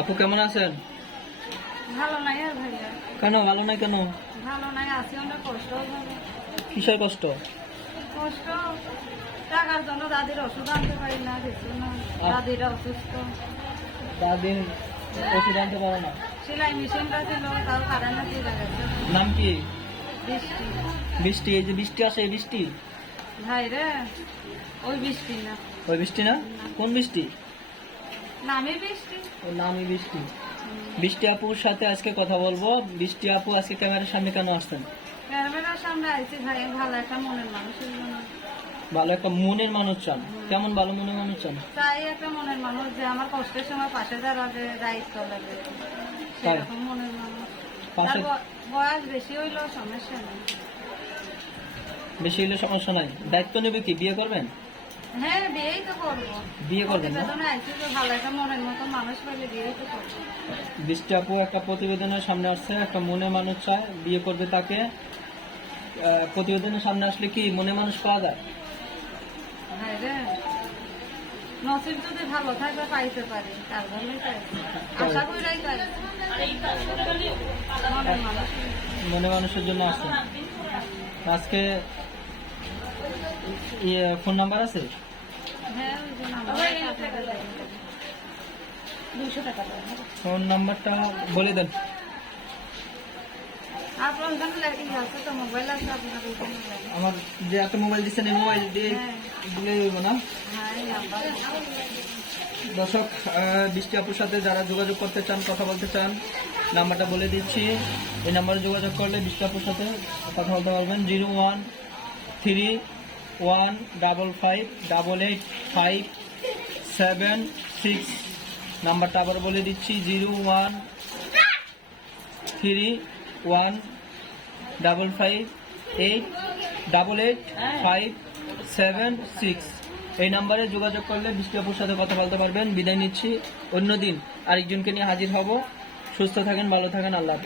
আপু কেমন আছেন? ভালো নাই আর ভাইয়া। কেন ভালো নাই কেন? ভালো নাই, আছি অনেক কষ্ট হবে। কিসের কষ্ট? কষ্ট টাকার জন্য দাদির ওষুধ আনতে পারি না, কিছু না। দাদিরা অসুস্থ, দাদির ওষুধ আনতে পারে না। সেলাই মেশিনটা ছিল, তাও কারেন্টে চলে গেছে। নাম কি? বৃষ্টি। বৃষ্টি, এই যে বৃষ্টি আসে এই বৃষ্টি? ভাই রে, ওই বৃষ্টি না। ওই বৃষ্টি না? কোন বৃষ্টি? নামই বৃষ্টি। ওর নামই বৃষ্টি। বৃষ্টি আপুর সাথে আজকে কথা বলবো। বৃষ্টি আপু আজকে ক্যামেরার সামনে কেন আসছেন? ক্যামেরার সামনে আইছি ভাই, ভালো একটা মনের মানুষের জন্য। ভালো একটা মনের মানুষ চান? কেমন ভালো মনের মানুষ চান? তাই একটা মনের মানুষ যে আমার কষ্টের সময় পাশে দাঁড়াবে, দায়িত্ব লাগবে, সেরকম মনের মানুষ। পাশে তার বয়স বেশি হইলেও সমস্যা নেই। বেশি হলে সমস্যা নাই। দায়িত্ব নেবে কি? বিয়ে করবেন? হ্যাঁ, বিয়েই তো করবো। বিয়ে করবেন না? প্রতিবেদনে আইছি তো, ভালো একটা মনের মতো মানুষ পেলে বিয়েই তো করবো। বৃষ্টি আপু একটা প্রতিবেদনের সামনে আসছে, একটা মনে মানুষ চায়, বিয়ে করবে তাকে। প্রতিবেদনের সামনে আসলে কি মনে মানুষ পাওয়া যায়? হ্যাঁ রে, নসিব যদি ভালো থাকে পাইতে পারি, তার জন্যই পাইছি। আশা করিই পাইছি। মনের মানুষ। মনে মানুষের জন্য আসছে। আজকে ফোন নাম্বার আছে? হ্যাঁ, ওই যে নাম্বার 200 টাকা দেয়। ফোন নাম্বারটা বলে দেন। আপনার ওখানে লেখা আছে তো, মোবাইল আছে আপনার ওখানে লেখা। আমার যে একটা মোবাইল দিচ্ছেন এই মোবাইল দিয়ে হ্যাঁ। দিলে হইব না? হ্যাঁ, এই নাম্বার। দর্শক, বৃষ্টি আপুর সাথে যারা যোগাযোগ করতে চান, কথা বলতে চান, নাম্বারটা বলে দিচ্ছি। এই নাম্বারে যোগাযোগ করলে বৃষ্টি আপুর সাথে কথা বলতে পারবেন। 01315885876। নাম্বারটা আবার বলে দিচ্ছি, 01315885876। এই নাম্বারে যোগাযোগ করলে বৃষ্টি আপুর সাথে কথা বলতে পারবেন। বিদায় নিচ্ছি, অন্যদিন আরেকজনকে নিয়ে হাজির হব। সুস্থ থাকেন, ভালো থাকেন, আল্লাহ হাফেজ।